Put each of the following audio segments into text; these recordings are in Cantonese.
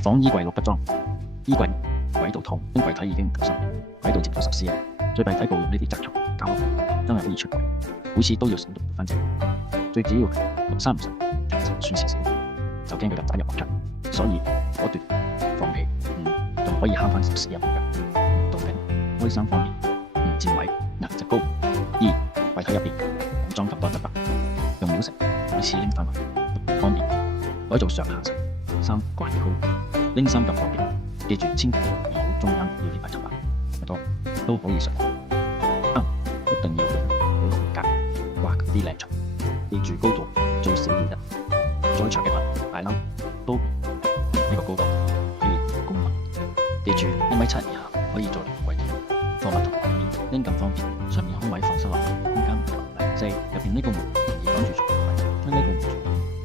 預防衣櫃祿不裝。衣櫃軌道痛，因櫃體已經唔夠深，軌道接咗10 cm，最弊底部用呢啲雜蟲膠粒，真係可以出軌。每次都要手動撥翻正。最主要係六三唔實，算少少，就驚佢曱甴入唔出，所以果斷放棄。仲可以慳翻10 cm嘅。到頂開衫方面，唔佔位，顏值高。櫃體入邊冇裝咁多得白，用料成，每次拎翻去方便。改造上下層，衫掛高，拎衫咁方便。記住千祈唔好中間要連埋層板，太多都可以上。一定要用格掛啲靚牆。記住高度最少要1，再長嘅裙大褸都呢個高度可以公物。記住1.7米以下可以做櫃墊，貨物同拎咁方便，上面空位放失落，空間唔夠。4入邊呢個門容易趕住做櫃，將呢個門做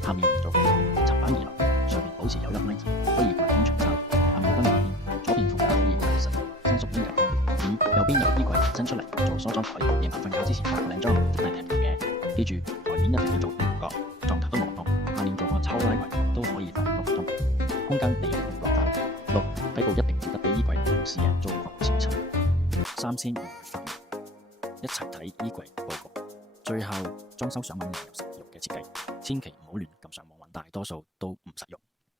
下面唔做櫃墊，層板2樓，上面保持有1米2，可以櫃墊長衫。下面分兩邊，左邊副架可以圍實，伸縮拎緊方便。右邊由衣櫃延伸出嚟做梳妝台，夜晚瞓覺之前化個靚妝，真係平平嘅。記住台面一定要做圓角，撞頭都冇痛。下面做個抽拉櫃都可以大6個鐘，空間利用落大。6底部一定記得俾衣櫃同私人租房前塵。3先唔煩，一齊睇衣櫃報告。最後裝修想揾又實用嘅設計，千祈唔好亂咁上網揾，大多數都唔實用。